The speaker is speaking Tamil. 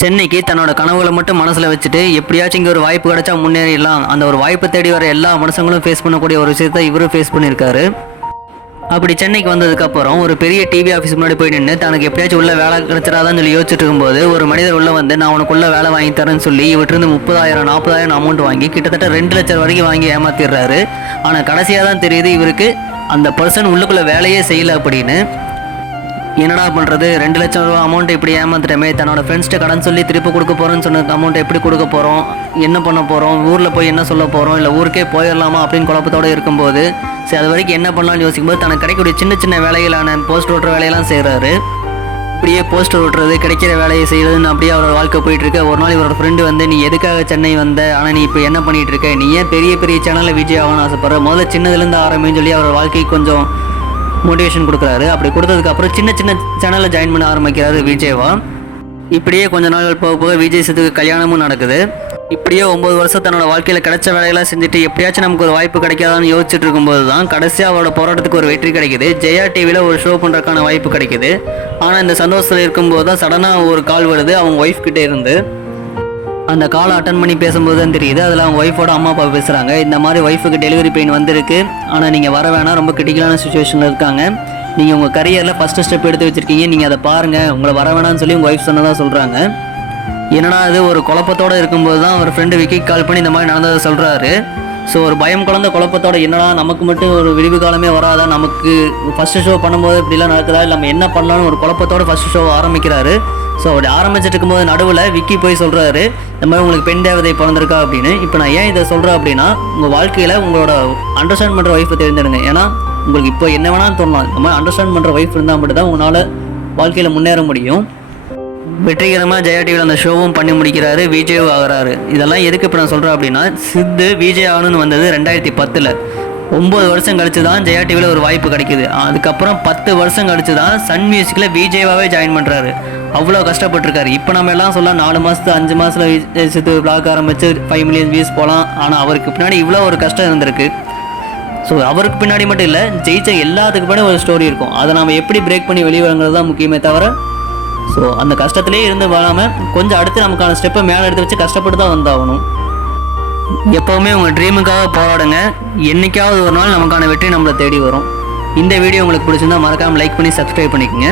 சென்னைக்கு தன்னோட கனவுகளை மட்டும் மனசில் வச்சுட்டு எப்படியாச்சும் இங்கே ஒரு வாய்ப்பு கிடைச்சா முன்னேறிடலாம். அந்த ஒரு வாய்ப்பை தேடி வர எல்லா மனுஷங்களும் ஃபேஸ் பண்ணக்கூடிய ஒரு விஷயத்தை இவரும் ஃபேஸ் பண்ணியிருக்காரு. அப்படி சென்னைக்கு வந்ததுக்கப்புறம் ஒரு பெரிய டிவி ஆஃபீஸ் முன்னாடி போய் நின்று தனக்கு எப்படியாச்சும் உள்ள வேலை கிடைச்சிடாதான்னு சொல்லி யோசிச்சுட்டு இருக்கும்போது ஒரு மனிதர் உள்ள வந்து நான் உனக்குள்ள வேலை வாங்கி தரேன்னு சொல்லி இவற்றிருந்து முப்பதாயிரம் நாற்பதாயிரம் அமௌண்ட் வாங்கி கிட்டத்தட்ட ரெண்டு லட்சம் வரைக்கும் வாங்கி ஏமாத்திடுறாரு. ஆனால் கடைசியாக தான் தெரியுது இவருக்கு அந்த பர்சன் உள்ளுக்குள்ள வேலையே செய்யலை அப்படின்னு என்னடா பண்ணுறது ரெண்டு லட்சம் ரூபா அமௌண்ட் இப்படி ஏமாத்துட்டமே தன்னோட ஃப்ரெண்ட்ஸ்ட்டு கடன் சொல்லி திருப்பி கொடுக்க போகிறோன்னு சொன்ன அமௌண்ட் எப்படி கொடுக்க போகிறோம் என்ன பண்ண போகிறோம் ஊரில் போய் என்ன சொல்ல போகிறோம் இல்லை ஊருக்கே போயிடலாமா அப்படின்னு குழப்பத்தோடு இருக்கும்போது சரி அது வரைக்கும் என்ன பண்ணலாம்னு யோசிக்கும்போது தனக்கு கிடைக்கக்கூடிய சின்ன சின்ன வேலைகளான போஸ்ட் ஓட்டுற வேலையெல்லாம் செய்கிறாரு இப்படியே போஸ்டர் ஓட்டுறது கிடைக்கிற வேலையை செய்யறதுன்னு அப்படியே அவரோட வாழ்க்கை போயிட்டு இருக்கு ஒரு நாள் இவரோட ஃப்ரெண்டு வந்து நீ எதுக்காக சென்னை வந்த? ஆனால் நீ இப்போ என்ன பண்ணிட்டு இருக்க நீ ஏன் பெரிய பெரிய சேனலில் விஜய் ஆகணும்னு ஆசைப்படுற? முதல்ல சின்னதுலேருந்து ஆரம்பின்னு சொல்லி அவரோட வாழ்க்கைக்கு கொஞ்சம் மோட்டிவேஷன் கொடுக்குறாரு. அப்படி கொடுத்ததுக்கு அப்புறம் சின்ன சின்ன சேனலில் ஜாயின் பண்ண ஆரம்பிக்கிறாரு விஜயவா. இப்படியே கொஞ்ச நாள் போக போக விஜய் சேதுக்கு கல்யாணமும் நடக்குது. இப்படியே ஒம்பது வருஷம் தன்னோட வாழ்க்கையில் கிடைச்ச வேலையெல்லாம் செஞ்சுட்டு எப்படியாச்சும் நமக்கு ஒரு வாய்ப்பு கிடைக்காதான்னு யோசிச்சுட்டு இருக்கும்போது தான் கடைசியாக அவரோட போராட்டத்துக்கு ஒரு வெற்றி கிடைக்குது. ஜெயா டிவியில் ஒரு ஷோ பண்ணுறதுக்கான வாய்ப்பு கிடைக்குது. ஆனால் இந்த சந்தோஷத்தில் இருக்கும்போது தான் சடனாக ஒரு கால் வருது. அவங்க ஒய்ஃப் கிட்டே இருந்து. அந்த காலை அட்டன் பண்ணி பேசும்போது தான் தெரியுது. அதில் அவங்க ஒய்ஃபோட அம்மா அப்பா பேசுகிறாங்க இந்த மாதிரி ஒய்ஃபுக்கு டெலிவரி பெயின் வந்திருக்கு. ஆனால் நீங்கள் வர வேணாம். ரொம்ப கிரிட்டிக்கலான சுச்சுவேஷனில் இருக்காங்க. நீங்கள் உங்கள் கரியரில் ஃபஸ்ட்டு ஸ்டெப் எடுத்து வச்சுருக்கீங்க. நீங்கள் அதை பாருங்கள் உங்களை வர வேணாம்னு சொல்லி உங்கள் ஒய்ஃப் சொன்னதாக சொல்கிறாங்க என்னடா அது ஒரு குழப்பத்தோடு இருக்கும்போது தான் ஒரு ஃப்ரெண்டு விக்கி கால் பண்ணி இந்த மாதிரி நடந்ததை சொல்கிறாரு ஸோ ஒரு பயம் குழந்த குழப்பத்தோட என்னடா நமக்கு மட்டும் ஒரு விடிவு காலமே வராதா? நமக்கு ஃபஸ்ட்டு ஷோ பண்ணும்போது இப்படிலாம் நடக்குதா? இல்லை நம்ம என்ன பண்ணலாம்னு ஒரு குழப்பத்தோட ஃபஸ்ட்டு ஷோ ஆரம்பிக்கிறாரு. ஸோ அப்படி ஆரம்பிச்சிட்டு இருக்கும்போது நடுவில் விக்கி போய் சொல்கிறாரு இந்த மாதிரி உங்களுக்கு பெண் தேவதை பிறந்திருக்கா? அப்படின்னு. இப்போ நான் ஏன் இதை சொல்கிறேன் அப்படின்னா உங்கள் வாழ்க்கையில் உங்களோட அண்டர்ஸ்டாண்ட் பண்ணுற ஒய்ஃபை தெரிஞ்சிடுங்க ஏன்னா உங்களுக்கு இப்போ என்ன வேணாலும் தோணலாம். இந்த மாதிரி அண்டர்ஸ்டாண்ட் பண்ணுற ஒய்ஃப் இருந்தால் மட்டும் தான் உங்களால் வாழ்க்கையில் முன்னேற முடியும். வெற்றிகரமாக ஜெயா டிவியில் அந்த ஷோவும் பண்ணி முடிக்கிறாரு விஜய் ஆகிறாரு. இதெல்லாம் எதுக்கு இப்போ நான் சொல்கிறேன் அப்படின்னா சித்து விஜய் ஆகணும்னு வந்தது ரெண்டாயிரத்தி பத்தில். ஒம்பது வருஷம் கழிச்சு தான் ஜெயா டிவியில் ஒரு வாய்ப்பு கிடைக்குது. அதுக்கப்புறம் பத்து வருஷம் கழிச்சு தான் சன் மியூசிக்கில் விஜயவாகவே ஜாயின் பண்ணுறாரு அவ்வளோ கஷ்டப்பட்டிருக்காரு. இப்போ நம்ம எல்லாம் சொல்ல நாலு மாதத்து அஞ்சு மாதத்தில் விஜய் சித்து பிளாக் ஆரம்பித்து ஃபைவ் மில்லியன் வியூஸ் போகலாம் ஆனால் அவருக்கு பின்னாடி இவ்வளோ ஒரு கஷ்டம் இருந்திருக்கு. ஸோ அவருக்கு பின்னாடி மட்டும் இல்லை ஜெயிச்ச எல்லாத்துக்கு பின்னாடி ஒரு ஸ்டோரி இருக்கும். அதை நம்ம எப்படி பிரேக் பண்ணி வெளியே வரங்கிறது தான் முக்கியமே தவிர ஸோ அந்த கஷ்டத்துலேயே இருந்து வராமல் கொஞ்சம் அடுத்து நமக்கான ஸ்டெப்பை மேலே எடுத்து வச்சு கஷ்டப்பட்டு தான் வந்தாகணும். எப்போவுமே உங்கள் ட்ரீமுக்காக போராடுங்க. என்னைக்காவது ஒரு நாள் நமக்கான வெற்றி நம்மளை தேடி வரும். இந்த வீடியோ உங்களுக்கு பிடிச்சிருந்தா மறக்காமல் லைக் பண்ணி சப்ஸ்கிரைப் பண்ணிக்கோங்க.